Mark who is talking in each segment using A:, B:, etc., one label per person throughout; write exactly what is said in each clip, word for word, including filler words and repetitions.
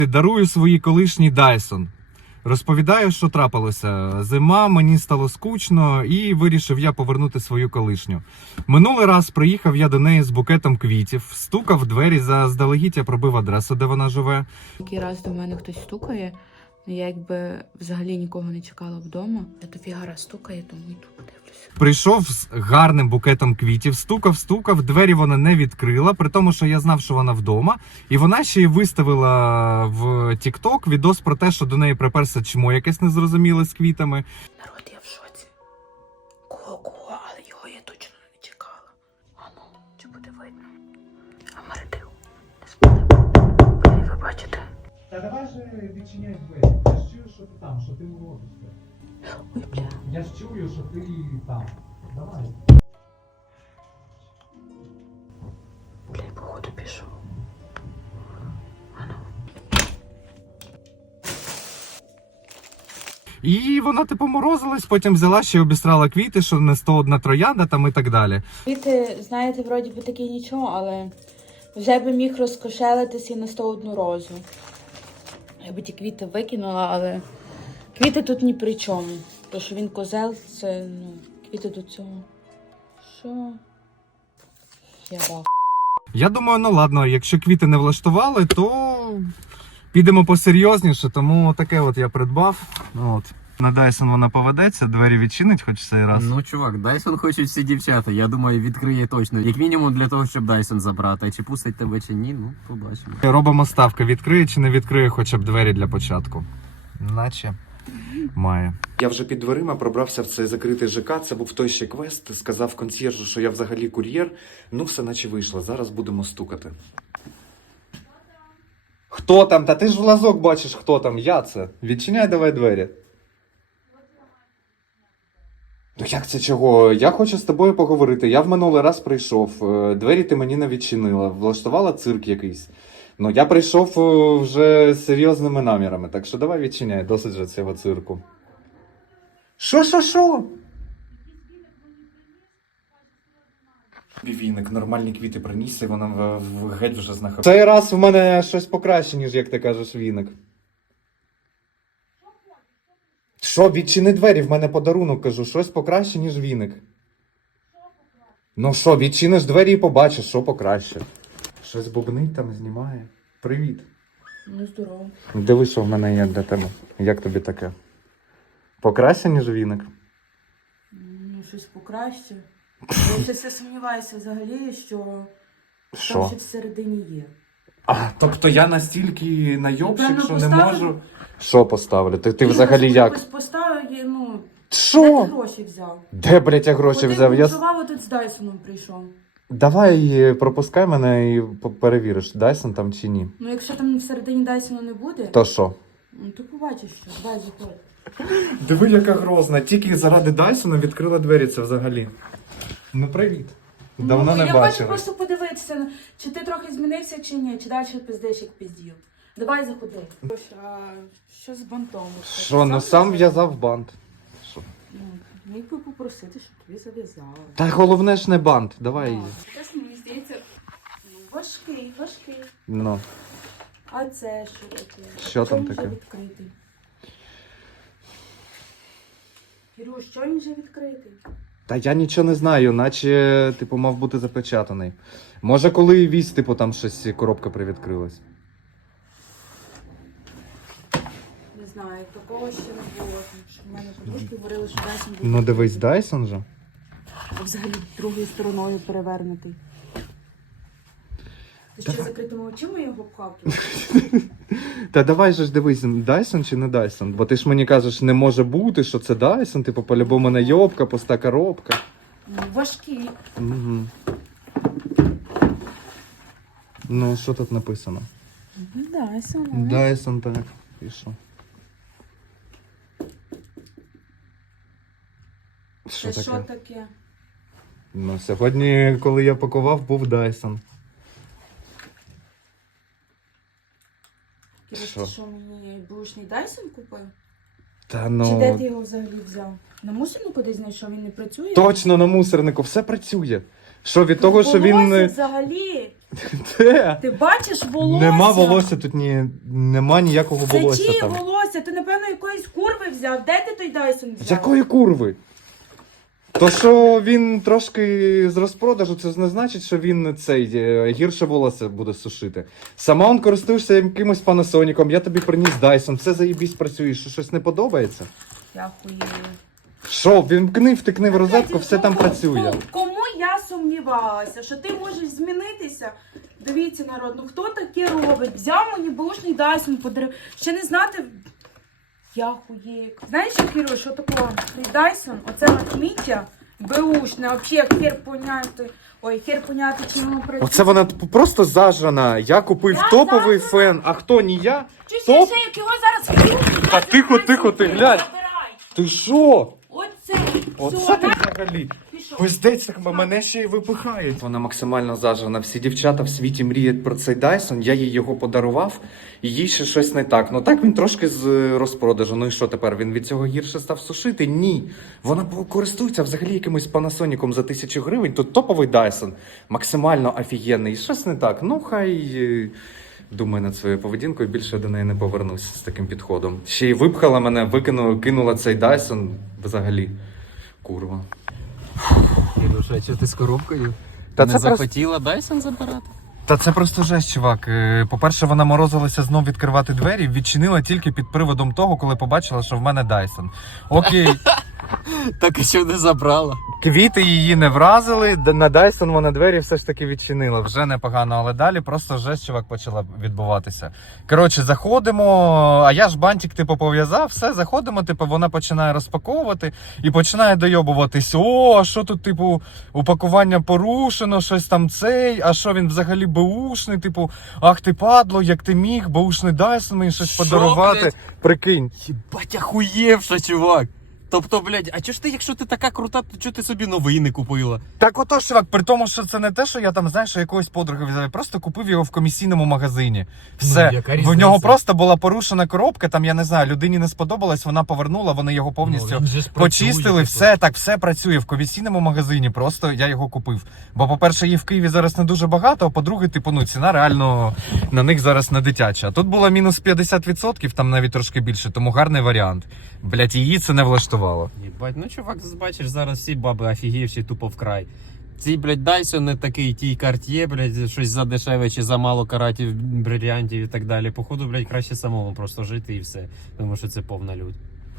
A: Дарую свої колишній Dyson. Розповідаю, що трапилося. Зима, мені стало скучно і вирішив я повернути свою колишню. Минулий раз приїхав я до неї з букетом квітів, стукав в двері, заздалегідь я пробив адресу, де вона живе.
B: Який раз до мене хтось стукає, я якби взагалі нікого не чекала вдома. Я то фігара стукає, тому йду подивлюся.
A: Прийшов з гарним букетом квітів, стукав, стукав, двері вона не відкрила, при тому, що я знав, що вона вдома. І вона ще й виставила в TikTok відос про те, що до неї приперся чмо якесь незрозуміле з квітами.
B: Народ, я в шоці. Кого-кого, але його я точно не чекала. Ану, чи буде видно? А Мередив, не спали. Ви бачите?
A: Та давай же відчиняй двері. Я ж чую, що ти там, що ти морозишся.
B: Ой, бля.
A: Я ж чую, що ти там. Давай.
B: Бля, походу пішов. Ану.
A: І вона типу морозилась, потім взяла ще й обістрала квіти, що не сто одна троянда там і так далі.
B: Квіти, знаєте, вроді би такі нічого, але вже би міг розкошелитися і на сто одну розу. Я би ті квіти викинула, але квіти тут ні при чому. То, що він козел, це, ну, квіти до цього. Що? Я бах.
A: Я думаю, ну ладно, якщо квіти не влаштували, то підемо посерйозніше, тому таке от я придбав. От. На Dyson вона поведеться, двері відчинить хоч цей раз.
C: Ну, чувак, Dyson хочуть всі дівчата. Я думаю, відкриє точно. Як мінімум для того, щоб Dyson забрати. А чи пустить тебе, чи ні, ну, побачимо.
A: Робимо ставки, відкриє чи не відкриє хоча б двері для початку. Наче має. Я вже під дверима пробрався в цей закритий ЖК, це був той ще квест, сказав консьєржу, що я взагалі кур'єр. Ну, все наче вийшло, зараз будемо стукати. Хто там? Та ти ж в лазок бачиш, хто там, я це. Відчиняй давай двері. Ну як це чого? Я хочу з тобою поговорити. Я в минулий раз прийшов, двері ти мені не відчинила, влаштувала цирк якийсь. Ну я прийшов вже з серйозними намірами, так що давай відчиняй, досить же цього цирку. Що, що, що? Віник, нормальні квіти приніс, і вона в, в, геть вже знаходить. Цей раз в мене щось покраще, ніж як ти кажеш, віник. Що, відчини двері, в мене подарунок, кажу, щось покраще, ніж віник. Ну що, відчиниш двері і побачиш, що покраще. Щось бубнить там, знімає. Привіт.
B: Ну, здорово.
A: Диви, що в мене є для тебе. Як тобі таке? Покраще, ніж віник?
B: Ну, щось покраще. Я ще все сумніваюся взагалі, що
A: Що?
B: там ще всередині є.
A: А, тобто я настільки найобщик,
B: Напевно,
A: що не
B: поставлю?
A: можу... Що поставлю? Ти, ти
B: Я
A: взагалі
B: щось
A: як?
B: поставив, і, ну, де
A: Що?
B: ти гроші взяв?
A: Де, блядь, я гроші
B: От
A: взяв?
B: ти
A: Я...
B: купував, а тут з Дайсоном прийшов.
A: Давай пропускай мене і по- перевіриш, Dyson там чи ні.
B: Ну, якщо там всередині Дайсона не буде,
A: То що?
B: ну, то побачиш, що. Давай, заходь.
A: Диви, яка грозна. Тільки заради Дайсона відкрила двері це взагалі. Ну, привіт. Давно
B: ну,
A: не
B: я хочу
A: бачились.
B: просто подивитися, чи ти трохи змінився, чи ні, чи далі пиздиш, як пиздів. Давай заходи. А що з бантом?
A: Що, ну сам в'язав бант. Що?
B: Ну, міг би попросити, щоб тобі зав'язали.
A: Та головне ж не бант, давай. її.
B: Чесно, мені здається, ну, важкий, важкий.
A: Ну,
B: А це що таке?
A: Що там
B: він
A: таке?
B: вже відкритий? Кирюш, що він вже відкритий?
A: та я нічого не знаю, наче, типу, мав бути запечатаний. Може, коли віз, типу, там щось, коробка привідкрилась.
B: Не знаю, такого ще не було. Тому що в мене подружки говорили, що Dyson був.
A: Ну, дивись, Dyson же.
B: А взагалі другою стороною перевернутий. Ти що, закритими очима його пхав тут?
A: Та давай же ж дивись, Dyson чи не Dyson? Бо ти ж мені кажеш, не може бути, що це Dyson, типу, по-любому не йобка, пуста коробка.
B: Ну, важкий.
A: Угу. Ну, що тут написано?
B: Dyson.
A: Dyson, так. І що? Що
B: Це що
A: таке?
B: таке?
A: Ну, сьогодні, коли я пакував, був Dyson.
B: Кирюш,
A: Що?
B: ти що, мені бушний Dyson купив?
A: Та
B: Чи
A: ну...
B: де ти його взагалі взяв? На мусорнику десь знайшов, він не працює?
A: Точно, на мусорнику, все працює. Що, від того, що він...
B: Волосся
A: не-
B: взагалі
A: Де?
B: Ти бачиш волосся?
A: Нема волосся тут, ні, нема ніякого
B: Це
A: волосся
B: чиє
A: там.
B: волосся? Ти, напевно, якоїсь курви взяв. Де ти той Дайсон взяв?
A: З якої курви? То, що він трошки з розпродажу, це ж не значить, що він цей е, гірше волосся буде сушити. Сама он користуєшся якимось Panasonic, я тобі приніс Dyson, все заєбісь працює, що щось не подобається?
B: Я хуєю.
A: Що, вімкни, втикни в розетку, все там
B: Кому-
A: працює.
B: Кому я сумнівалася, що ти можеш змінитися? Дивіться, народ, ну хто таке робить? Взяв мені бушний Дайсон, подарив. Ще не знати. Я хуєю. Знаєш, що, Кіру, що такого? Цей Дайсон, оце лахміття, беушне, взагалі, хер поняти. Ой, хер поняти, чим воно працює.
A: Оце вона просто зажрана. Я купив
B: Я
A: топовий
B: зажрана?
A: фен, а хто не я?
B: Чи ще,
A: Топ?
B: ще як його зараз хрю?
A: Та тихо, тихо, ти глянь.
B: Забирай.
A: Ти що?
B: Оце.
A: Оце
B: Все,
A: ти
B: на-
A: взагалі.
B: Пішов.
A: Пиздець, так мене ще й випихають. Вона максимально зажрана. Всі дівчата в світі мріють про цей Dyson. Я їй його подарував, і їй ще щось не так. Ну так він трошки з розпродажу. Ну і що тепер? Він від цього гірше став сушити? Ні. Вона користується взагалі якимось Panasonic за тисячу гривень. Тут топовий Dyson. Максимально офігенний. І щось не так. Ну хай е, думає над своєю поведінкою, більше до неї не повернусь з таким підходом. Ще й випхала мене, викинула, кинула цей Dyson. Взагалі. Курва.
C: Ірюша, а чого ти з коробкою?
A: Та
C: не
A: це просто-
C: захотіла Dyson забирати?
A: Та це просто жесть, чувак. Е, По-перше, вона морозилася знов відкривати двері, відчинила тільки під приводом того, коли побачила, що в мене Dyson. Окей,
C: Так і що не забрала?
A: квіти її не вразили, д- на Dyson вона двері все ж таки відчинила. Вже непогано, але далі просто жесть, чувак, почала відбуватися. Коротше, заходимо, а я ж бантик, типу, пов'язав, все, заходимо, типу, вона починає розпаковувати і починає дойобуватись. О, а що тут, типу, упакування порушено, щось там цей, а що він взагалі беушний, типу, ах ти падло, як ти міг, беушний Dyson мені щось
C: Що,
A: подарувати.
C: блядь?
A: Прикинь.
C: Єбать, ахуєвша, чувак. Тобто, блядь, а чого ж ти, якщо ти така крута, то чого ти собі новий не купила?
A: Так отож, чувак, при тому, що це не те, що я там, знаєш, що якогось подруги взяв, я просто купив його в комісійному магазині. Все.
C: Ну, яка
A: в
C: різниця?
A: нього просто була порушена коробка, там, я не знаю, людині не сподобалось, вона повернула, вони його повністю
C: Ну, він же ж
A: почистили,
C: працює,
A: все, так, все працює в комісійному магазині, просто я його купив. Бо, по-перше, її в Києві зараз не дуже багато, а по-друге, типу, ну, ціна реально на них зараз не дитяча. А тут було мінус п'ятдесят відсотків, там навіть трошки більше, тому гарний варіант. Блять, її це не влаштувало.
C: Єбать, ну чувак, бачиш, зараз всі баби офігівші тупо вкрай. Цей, блядь, Dyson не такий, тій Cartier, блядь, щось за дешеве чи за мало каратів, брильянтів і так далі. Походу, блядь, краще самому просто жити і все. Тому що це повна лють.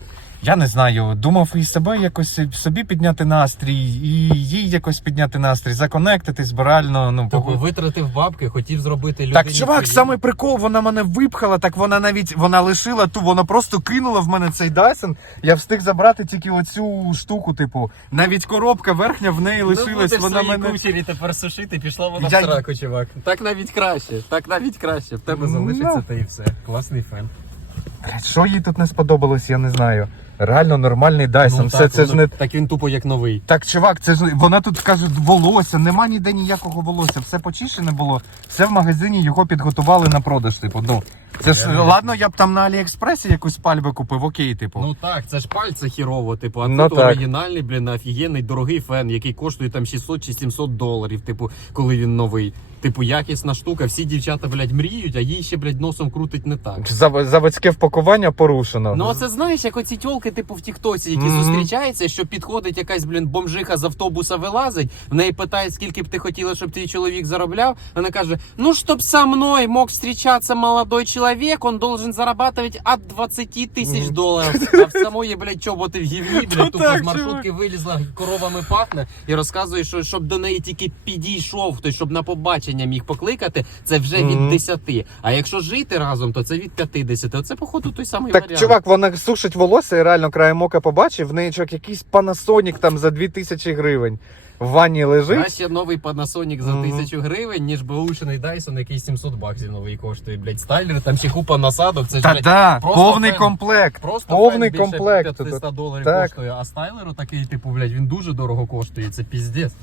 A: Я не знаю, думав і себе якось собі підняти настрій, і їй якось підняти настрій, законектитись, бо реально, ну,
C: Тобто
A: погу-
C: витратив бабки, хотів зробити людині...
A: Так, чувак,
C: приємно.
A: самий прикол, вона мене випхала, так вона навіть, вона лишила ту, вона просто кинула в мене цей Dyson, я встиг забрати тільки оцю штуку, типу, навіть коробка верхня в неї лишилась,
C: ну,
A: вона
C: мене...
A: мене...
C: кучері тепер сушити, пішла вона
A: Я-
C: в сраку, чувак. Так навіть краще, так навіть краще. В тебе
A: Ну.
C: залишиться та і все. Класний фен.
A: Блядь, що їй тут не сподобалось, я не знаю. Реально нормальний Dyson, все
C: Ну, так,
A: це ж
C: воно-
A: не...
C: так він тупо як новий.
A: Так, чувак, це ж вона тут каже волосся, нема ніде ніякого волосся, все почищене було, все в магазині його підготували на продаж. Типу, ну це ж
C: Реально.
A: ладно, я б там на Аліекспресі якусь пальбу купив, окей, типу.
C: Ну так, це ж пальце хірово, типу, а
A: Ну
C: тут
A: так.
C: оригінальний, блін, офігенний, дорогий фен, який коштує там шістсот чи сімсот доларів, типу, коли він новий. Типу, якісна штука, всі дівчата, блядь, мріють, а їй ще, блядь, носом крутить не так.
A: Зав- Заводське впакування порушено.
C: Ну, а це знаєш, як оці тьолки, типу, в Тіктоці, які
A: Мгм.
C: зустрічаються, що підходить якась, блін, бомжиха з автобуса вилазить, в неї питають, скільки б ти хотіла, щоб твій чоловік заробляв. Вона каже: ну, щоб со мною мог зустрічатися молодой чоловік, он должен зарабатывать от двадцять тисяч
A: Мгм.
C: доларів. А в самої, блядь, чоботи в гівні, блядь,
A: Ну
C: тупо
A: так,
C: з маршрутки вилізла, коровами пахне, і розказує, що щоб до неї тільки підійшов, хтось, щоб на побачення міг покликати, це вже від
A: Мгм.
C: десяти. А якщо жити разом, то це від п'ятдесят. Оце, походу, той самий
A: Так,
C: варіант.
A: чувак, вона сушить волосся і реально краєм ока побачив, в неї чувак, якийсь Panasonic там за дві тисячі гривень в ванні лежить.
C: Краще новий Panasonic за
A: Мгм.
C: тисячу гривень, ніж беушений Dyson, який сімсот баксів новий коштує. Блять, стайлер, там ще купа насадок. Це ж,
A: Та
C: блядь,
A: да,
C: просто
A: повний
C: фен.
A: комплект.
C: просто
A: повний
C: фен більше
A: комплект.
C: п'ятсот доларів
A: Так.
C: коштує, а стайлеру такий, типу, блядь, він дуже дорого коштує, це піздець.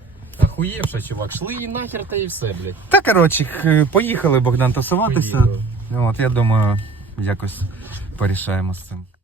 C: Ахуєвша, чувак, шли і нахер та і все, блядь.
A: Та коротше, х- поїхали, Богдан, тусуватися.
C: Поїхали.
A: От, я думаю, якось порішаємо з цим.